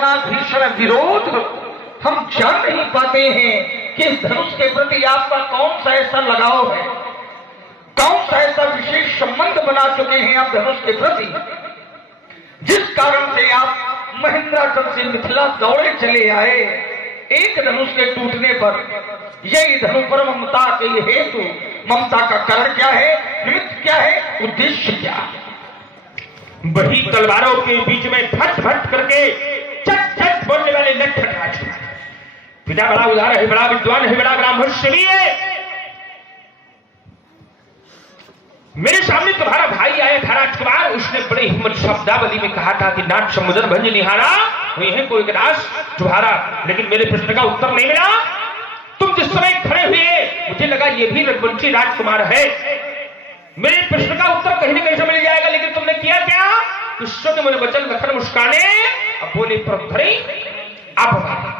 इतना भीषण विरोध हम जान नहीं पाते हैं कि इस धनुष के प्रति आपका कौन सा ऐसा लगाव है, कौन सा ऐसा विशेष संबंध बना चुके हैं आप धनुष के प्रति, जिस कारण से आप महेंद्राचल से मिथिला दौड़े चले आए। एक धनुष के टूटने पर यही धनु पर ममता के हेतु, ममता का कारण क्या है, निमित्त क्या है, उद्देश्य क्या है? वही तलवारों के बीच में फट फट करके चट चट बोलने वाले लट्ठट राज, पिता बड़ा उदार है, बड़ा विद्वान है, बड़ा ब्राह्मणशाली है। मेरे सामने तुम्हारा भाई आया था राजकुमार, उसने बड़े हिम्मत शब्दावली में कहा था कि नाथ समुद्र भंज निहारा हुई है कोई दास तुम्हारा, लेकिन मेरे प्रश्न का उत्तर नहीं मिला। तुम जिस समय खड़े हुए मुझे लगा ये भी रघुवंशी राजकुमार है, मेरे प्रश्न का उत्तर कहीं न कहीं से मिल जाएगा, लेकिन तुमने किया क्या? विश्व मन वचन लखन मुस्काने अब बोले प्रभुधरी, आप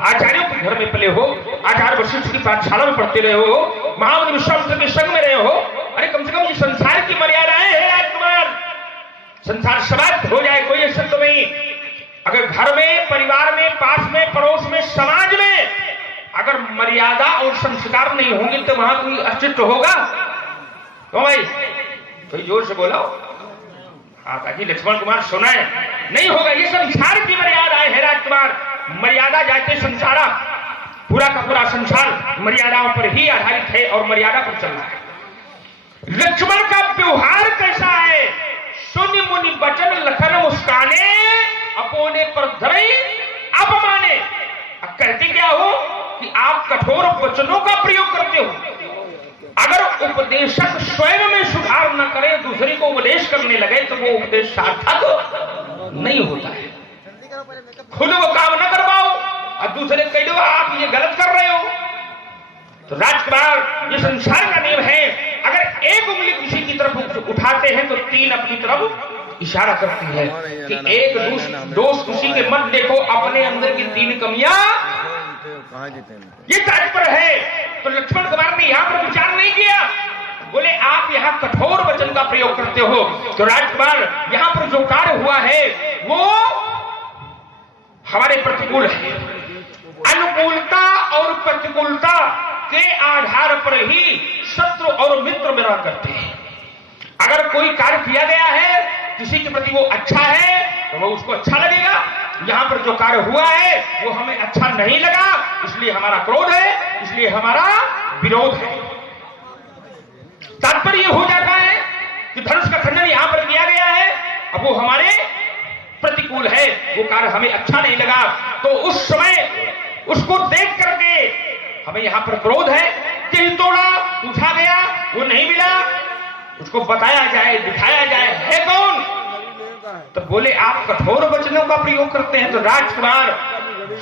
आचार्यों के घर में पले हो, आचार्य वशिष्ठ की पाठशाला में पढ़ते रहे हो, महामुनि विश्वामित्र के संग में रहे हो। अरे कम से कम ये संसार की मर्यादाएं हैं राजकुमार, संसार समाप्त हो जाए कोई ऐसा तो नहीं। अगर घर में, परिवार में, पास में, पड़ोस में, समाज में अगर मर्यादा और संस्कार नहीं होंगे तो वहां कोई अस्तित्व होगा? तो भाई कोई जोर से बोलो, हाँ ताकि लक्ष्मण कुमार सुनाए। नहीं होगा, ये संसार की मर्यादाएं है राजकुमार, मर्यादा जाते संसारा, पूरा का पूरा संसार मर्यादाओं पर ही आधारित है और मर्यादा पर चल रहा है। लक्ष्मण का व्यवहार कैसा है? सुनि मुनि बचन लखन मुस्काने अपोने पर धरे अपमाने। अब कहते क्या हो कि आप कठोर वचनों का प्रयोग करते हो। अगर उपदेशक स्वयं में सुधार न करे, दूसरे को उपदेश करने लगे तो वो उपदेश सार्थक नहीं होता है। खुद वो काम न कर पाओ और दूसरे कह दो आप ये गलत कर रहे हो। तो राजकुमार, ये संसार का नियम है, अगर एक उंगली किसी की तरफ उठाते हैं तो तीन अपनी तरफ इशारा करती है कि एक दोष किसी के मत देखो, अपने अंदर की तीन कमियां ये तात्पर्य है। तो लक्ष्मण कुमार ने यहां पर विचार नहीं किया, बोले आप यहां कठोर वचन का प्रयोग करते हो। तो राजकुमार, यहां पर जो कार्य हुआ है वो हमारे प्रतिकूल है। अनुकूलता और प्रतिकूलता के आधार पर ही शत्रु और मित्र मिला करते हैं। अगर कोई कार्य किया गया है, किसी के प्रति वो अच्छा है तो वो उसको अच्छा लगेगा। यहां पर जो कार्य हुआ है वो हमें अच्छा नहीं लगा, इसलिए हमारा क्रोध है, इसलिए हमारा विरोध है। तात्पर्य हो जाता है कि धनुष का खंडन यहां पर किया गया है, अब वो हमारे प्रतिकूल है, वो कार्य हमें अच्छा नहीं लगा, तो उस समय उसको देख करके हमें यहां पर क्रोध है। दिल तोड़ा, पूछा गया, वो नहीं मिला, उसको बताया जाए, दिखाया जाए है कौन, तो बोले आप कठोर वचनों का प्रयोग करते हैं। तो राजकुमार,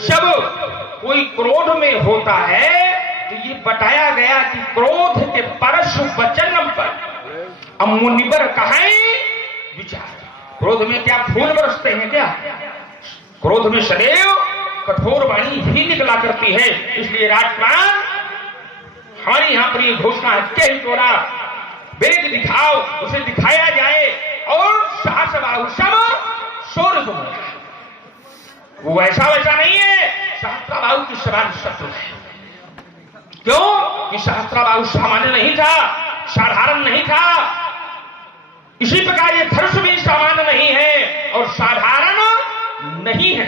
जब कोई क्रोध में होता है तो ये बताया गया कि क्रोध के परशु वचन पर मुनिवर कहें विचार। क्रोध में क्या फूल बरसते हैं क्या? क्रोध में सदैव कठोर वाणी ही निकला करती है। इसलिए राजकुमार, हमारी यहां पर ये घोषणा है, कहीं तोड़ा वेग दिखाओ, उसे दिखाया जाए और साहस बाहुसम शोर तुम। वो वैसा नहीं है, सहस्त्राबाहु की समान शत्रु है। क्यों कि सहस्त्राबाहु सामान्य नहीं था, साधारण नहीं था। इसी प्रकार ये धनुष भी सामान्य नहीं है और साधारण नहीं है,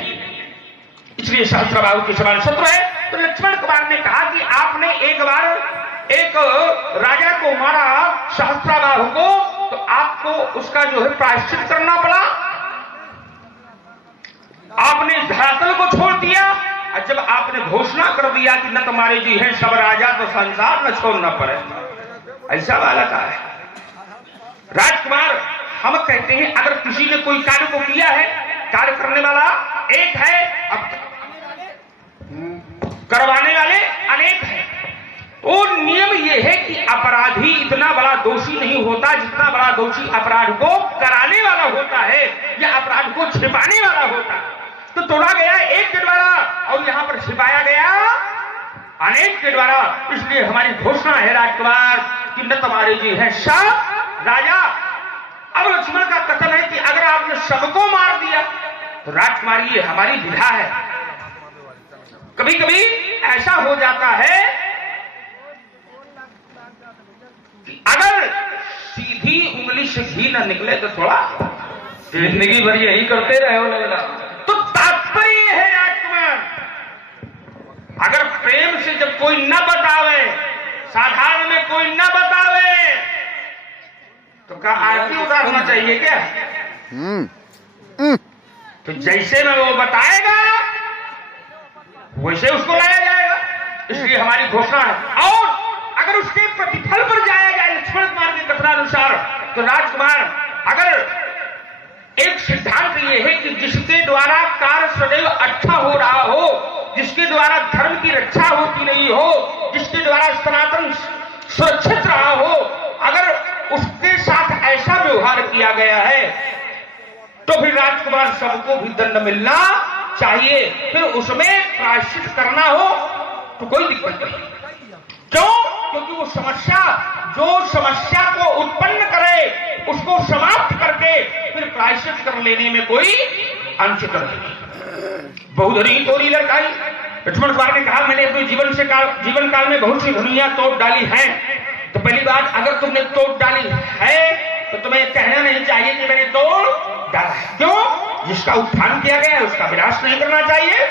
इसलिए सहस्त्राबाहु के समान शत्रु है। तो लक्ष्मण कुमार ने कहा कि आपने एक बार एक राजा को मारा, सहस्त्राबाहु को, तो आपको उसका जो है प्रायश्चित करना पड़ा। आपने धरातल को छोड़ दिया, और जब आपने घोषणा कर दिया कि न तुम्हारे जी हैं सब राजा तो संसार न छोड़ना पड़े, ऐसा वाला का है। राजकुमार, हम कहते हैं अगर किसी ने कोई कार्य को किया है, कार्य करने वाला एक है, अब करवाने वाले अनेक हैं। तो नियम यह है कि अपराधी इतना बड़ा दोषी नहीं होता जितना बड़ा दोषी अपराध को कराने वाला होता है या अपराध को छिपाने वाला होता है। तो तोड़ा गया एक के द्वारा और यहां पर छिपाया गया अनेक के द्वारा। इसलिए हमारी घोषणा है राजकुमार कि न तुम्हारे जी है सब राजा। अब लक्ष्मण का कथन है कि अगर आपने सबको मार दिया तो राजकुमारी ये हमारी विधा है। कभी कभी ऐसा हो जाता है कि अगर सीधी उंगली से घी न निकले तो थोड़ा जिंदगी भर यही करते रहे हो लगेगा। तो तात्पर्य है राजकुमार, अगर प्रेम से जब कोई न बतावे, साधारण में कोई न बतावे, तो क्या आरती उतारना चाहिए क्या? तो जैसे में वो बताएगा वैसे उसको लाया जाएगा, इसलिए हमारी घोषणा है। और अगर उसके प्रतिफल पर जाया जाए लक्ष्मण कुमार के कथनानुसार, तो राजकुमार अगर एक सिद्धांत यह है कि जिसके द्वारा कार्य सदैव अच्छा हो रहा हो, जिसके द्वारा धर्म की रक्षा होती नहीं हो, जिसके द्वारा सनातन सुरक्षित रहा हो, अगर उसके साथ ऐसा व्यवहार किया गया है तो फिर राजकुमार सबको भी दंड मिलना चाहिए। फिर उसमें प्रायश्चित करना हो तो कोई दिक्कत नहीं। क्यों? क्योंकि वो समस्या, जो समस्या को उत्पन्न करे उसको समाप्त करके फिर प्रायश्चित कर लेने में कोई अंशित नहीं। बहुधरी तोरी लड़काई, लक्ष्मण कुमार ने कहा मैंने अपने जीवन काल में बहुत सी धुनिया तोड़ डाली है। तो पहली बात, अगर तुमने तोड़ डाली है तो तुम्हें कहना नहीं चाहिए कि मैंने तोड़ डाला है। क्यों? जिसका उत्थान किया गया है उसका विनाश नहीं करना चाहिए।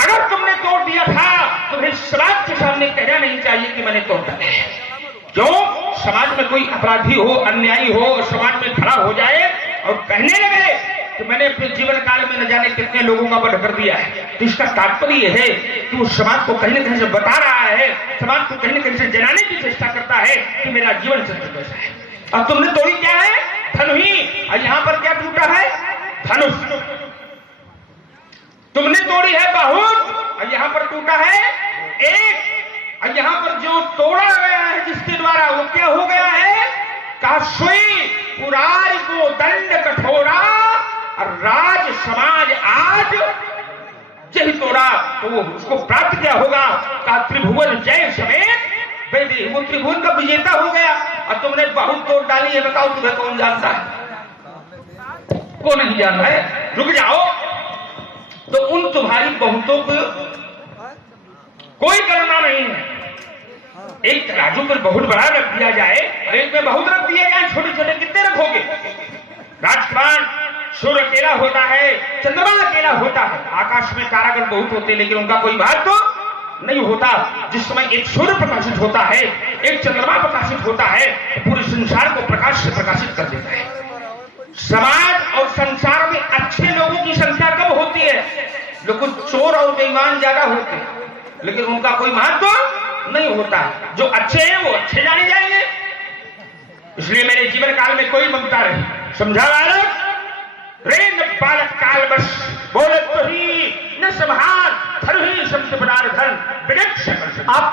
अगर तुमने तोड़ दिया था तो फिर समाज के सामने कहना नहीं चाहिए कि मैंने तोड़ डाला है। क्यों? समाज में कोई अपराधी हो, अन्यायी हो, समाज में खड़ा हो जाए और कहने लगे कि मैंने अपने जीवन काल में न जाने कितने लोगों का वध कर दिया है, तो इसका तात्पर्य यह है कि वो समाज को कहीं न कहीं से बता रहा है, समाज को कहीं न कहीं से जनाने की चेष्टा करता है कि मेरा जीवन सत्य कैसा है। और तुमने तोड़ी क्या है? धनुही। और यहां पर क्या टूटा है? धनुष। तुमने तोड़ी है बहुत और यहां पर टूटा है एक। और यहां पर जो तोड़ा गया है जिसके द्वारा, वो क्या हो गया है? कहा सुई पुरारी को दंड कठोरा और राज समाज आज जही तोड़ा, तो वो उसको प्राप्त क्या होगा? कहा त्रिभुवन जय समेत वैदेही। वो त्रिभुवन का विजेता हो गया। और तुमने बहुत तोड़ डाली है, बताओ तुम्हें कौन जानता है? वो नहीं जान रहा है। रुक जाओ। तो उन तुम्हारी बहुतों को कोई गणना नहीं है। एक तराजू पर बहुत बड़ा रख दिया जाए और एक में बहुत रख दिया जाए, छोटे छोटे कितने रखोगे? राजकुमार, सूर्य अकेला होता है, चंद्रमा अकेला होता है, आकाश में तारागण बहुत होते हैं, लेकिन उनका कोई महत्व तो नहीं होता। जिस समय एक सूर्य प्रकाशित होता है, एक चंद्रमा प्रकाशित होता है, तो पूरे संसार को प्रकाश से प्रकाशित कर देता है। समाज और संसार में अच्छे लोगों की संख्या कम होती है, लेकिन चोर और बेईमान ज्यादा होते हैं, लेकिन उनका कोई महत्व नहीं होता। जो अच्छे हैं वो अच्छे जाने जाएंगे। इसलिए मेरे जीवन काल में कोई ममता नहीं। समझा बालक? रे न बालक काल बस बोले तो ही न संहार धर ही शब्द पदार्थ धन विरक्ष। आप